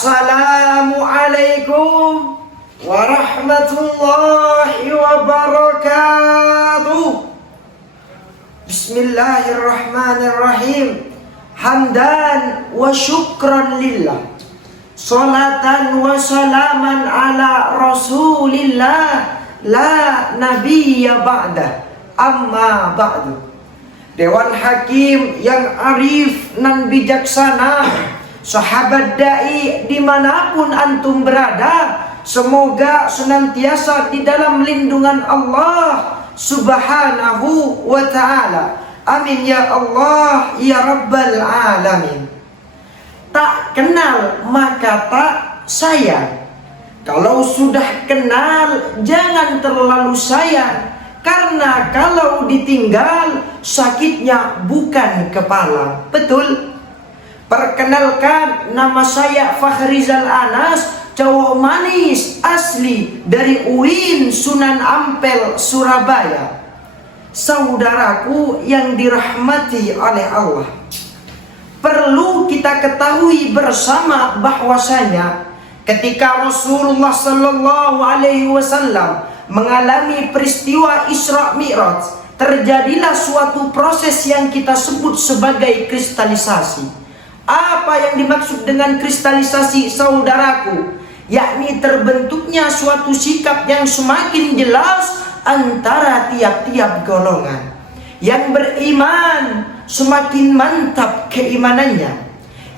Assalamualaikum warahmatullahi wabarakatuh. Bismillahirrahmanirrahim. Hamdan wa syukran lillah, salatan wa salaman ala rasulillah, la nabiyya ba'dah, amma ba'du. Dewan Hakim yang arif nan bijaksana, sahabat da'i dimanapun antum berada, semoga senantiasa di dalam lindungan Allah subhanahu wa ta'ala. Amin ya Allah ya Rabbal Alamin. Tak kenal maka tak sayang. Kalau sudah kenal jangan terlalu sayang, karena kalau ditinggal sakitnya bukan kepala. Betul? Perkenalkan, nama saya Fakhrizal Anas, cowok manis asli dari UIN Sunan Ampel, Surabaya. Saudaraku yang dirahmati oleh Allah, perlu kita ketahui bersama bahwasanya ketika Rasulullah Sallallahu Alaihi Wasallam mengalami peristiwa Isra Mi'raj, terjadilah suatu proses yang kita sebut sebagai kristalisasi. Apa yang dimaksud dengan kristalisasi, saudaraku? Yakni terbentuknya suatu sikap yang semakin jelas antara tiap-tiap golongan. Yang beriman semakin mantap keimanannya,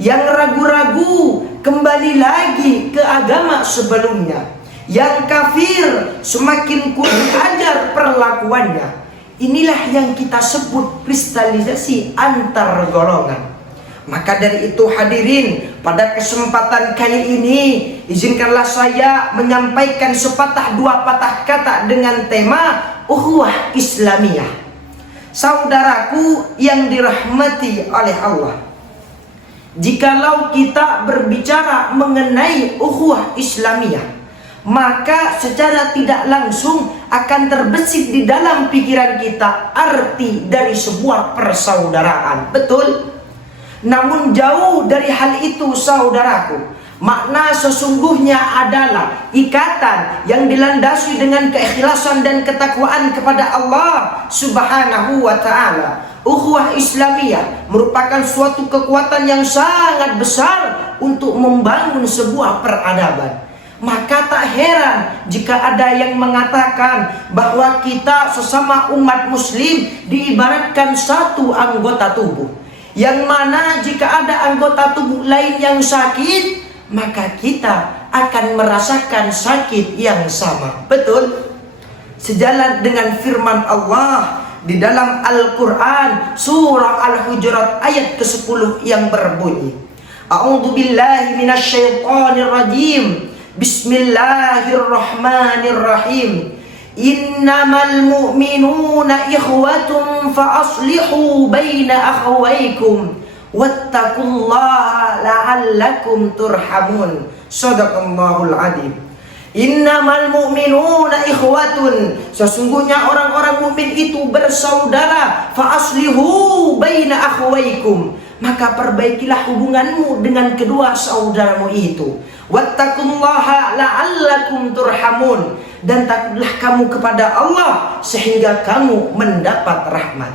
yang ragu-ragu kembali lagi ke agama sebelumnya, yang kafir semakin kurang ajar perlakuannya. Inilah yang kita sebut kristalisasi antar golongan. Maka dari itu hadirin, pada kesempatan kali ini izinkanlah saya menyampaikan sepatah dua patah kata dengan tema ukhuwah Islamiyah. Saudaraku yang dirahmati oleh Allah, jikalau kita berbicara mengenai ukhuwah Islamiyah, maka secara tidak langsung akan terbesit di dalam pikiran kita arti dari sebuah persaudaraan. Betul? Namun jauh dari hal itu, saudaraku, makna sesungguhnya adalah ikatan yang dilandasi dengan keikhlasan dan ketakwaan kepada Allah subhanahu wa ta'ala. Ukhuwah Islamiyah merupakan suatu kekuatan yang sangat besar untuk membangun sebuah peradaban. Maka tak heran jika ada yang mengatakan bahwa kita sesama umat muslim diibaratkan satu anggota tubuh, yang mana jika ada anggota tubuh lain yang sakit, maka kita akan merasakan sakit yang sama. Betul? Sejalan dengan firman Allah di dalam Al-Quran surah Al-Hujurat ayat ke-10 yang berbunyi, A'udzu billahi minasyaitonir rajim, Bismillahirrahmanirrahim. Innamal mu'minuna ikhwatun fa aslihu baina akhawaykum wattaqullaha la'allakum turhamun. Shadaqallahul adzim. Innamal mu'minuna ikhwatun, sesungguhnya orang-orang mukmin itu bersaudara. Fa aslihu baina akhawaykum, maka perbaikilah hubunganmu dengan kedua saudaramu itu. Wattaqullaha la'allakum turhamun, dan takutlah kamu kepada Allah sehingga kamu mendapat rahmat.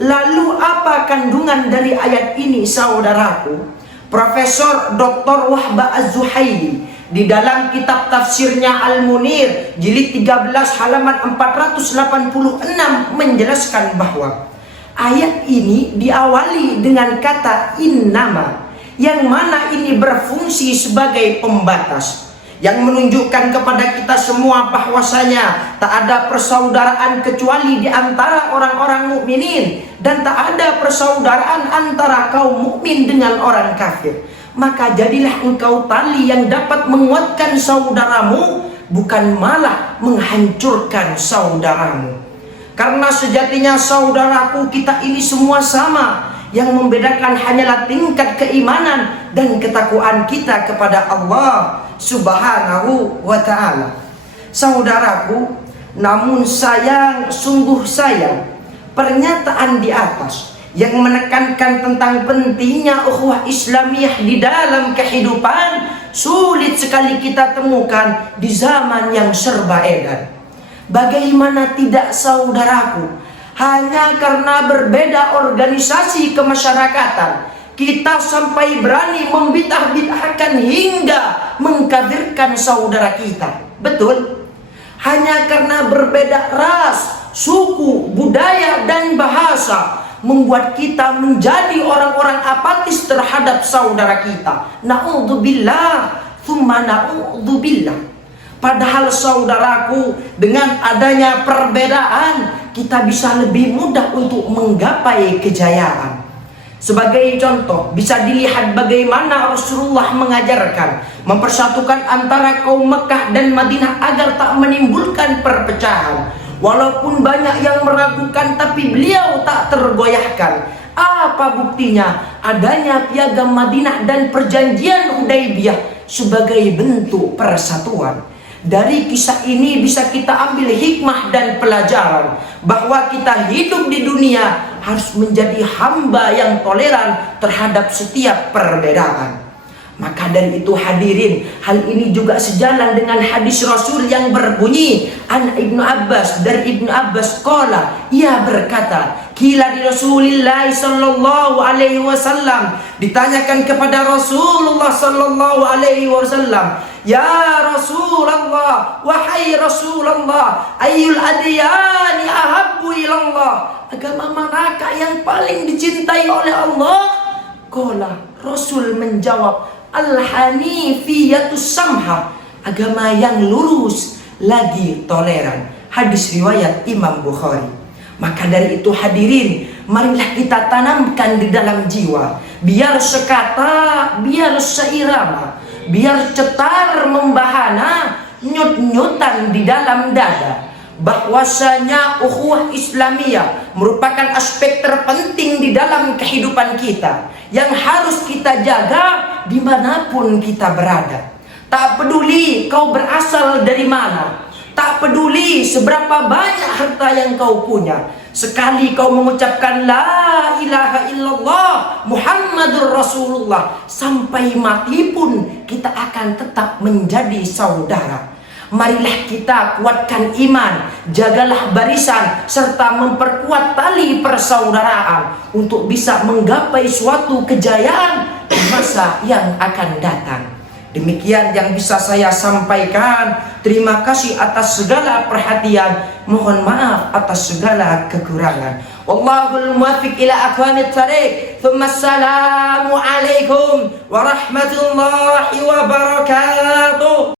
Lalu apa kandungan dari ayat ini, saudaraku? Profesor Dr. Wahbah Az-Zuhaili di dalam kitab tafsirnya Al-Munir jilid 13 halaman 486 menjelaskan bahwa ayat ini diawali dengan kata innama, yang mana ini berfungsi sebagai pembatas yang menunjukkan kepada kita semua bahwasanya tak ada persaudaraan kecuali di antara orang-orang mukminin, dan tak ada persaudaraan antara kaum mukmin dengan orang kafir. Maka jadilah engkau tali yang dapat menguatkan saudaramu, bukan malah menghancurkan saudaramu. Karena sejatinya saudaraku, kita ini semua sama. Yang membedakan hanyalah tingkat keimanan dan ketakwaan kita kepada Allah subhanahu wa ta'ala. Saudaraku, namun sayang, sungguh sayang, pernyataan di atas yang menekankan tentang pentingnya ukhuwah Islamiyah di dalam kehidupan sulit sekali kita temukan di zaman yang serba edan. Bagaimana tidak, saudaraku, hanya karena berbeda organisasi kemasyarakatan kita sampai berani membid'ah-bid'ahkan hingga mengkafirkan saudara kita. Betul? Hanya karena berbeda ras, suku, budaya, dan bahasa membuat kita menjadi orang-orang apatis terhadap saudara kita. Na'udzubillah, thumma na'udzubillah. Padahal saudaraku, dengan adanya perbedaan kita bisa lebih mudah untuk menggapai kejayaan. Sebagai contoh, bisa dilihat bagaimana Rasulullah mengajarkan mempersatukan antara kaum Mekah dan Madinah agar tak menimbulkan perpecahan. Walaupun banyak yang meragukan, tapi beliau tak tergoyahkan. Apa buktinya? Adanya piagam Madinah dan perjanjian Hudaybiyah sebagai bentuk persatuan. Dari kisah ini bisa kita ambil hikmah dan pelajaran bahwa kita hidup di dunia harus menjadi hamba yang toleran terhadap setiap perbedaan. Maka dari itu hadirin, hal ini juga sejalan dengan hadis Rasul yang berbunyi an Ibnu Abbas, dari Ibnu Abbas qala, ia berkata, qila di Rasulillah sallallahu alaihi wasallam, ditanyakan kepada Rasulullah sallallahu alaihi wasallam, ya Rasulullah, wahai Rasulullah, ayyul adyani ahabbu ilallah, agama manakah yang paling dicintai oleh Allah? Qala, Rasul menjawab, al-hanifiyatus samha, agama yang lurus lagi toleran. Hadis riwayat Imam Bukhari. Maka dari itu hadirin, marilah kita tanamkan di dalam jiwa, biar sekata, biar seirama, biar cetar membahana, nyut-nyutan di dalam dada, bahwasanya ukhuwah Islamiyah merupakan aspek terpenting di dalam kehidupan kita yang harus kita jaga dimanapun kita berada. Tak peduli kau berasal dari mana, tak peduli seberapa banyak harta yang kau punya, sekali kau mengucapkan la ilaha illallah Muhammadur Rasulullah, sampai mati pun kita akan tetap menjadi saudara. Marilah kita kuatkan iman, jagalah barisan, serta memperkuat tali persaudaraan untuk bisa menggapai suatu kejayaan di masa yang akan datang. Demikian yang bisa saya sampaikan. Terima kasih atas segala perhatian. Mohon maaf atas segala kekurangan. Wallahul muwaffiq ila aqwamit thariq. Tsumma assalamu alaikum warahmatullahi wabarakatuh.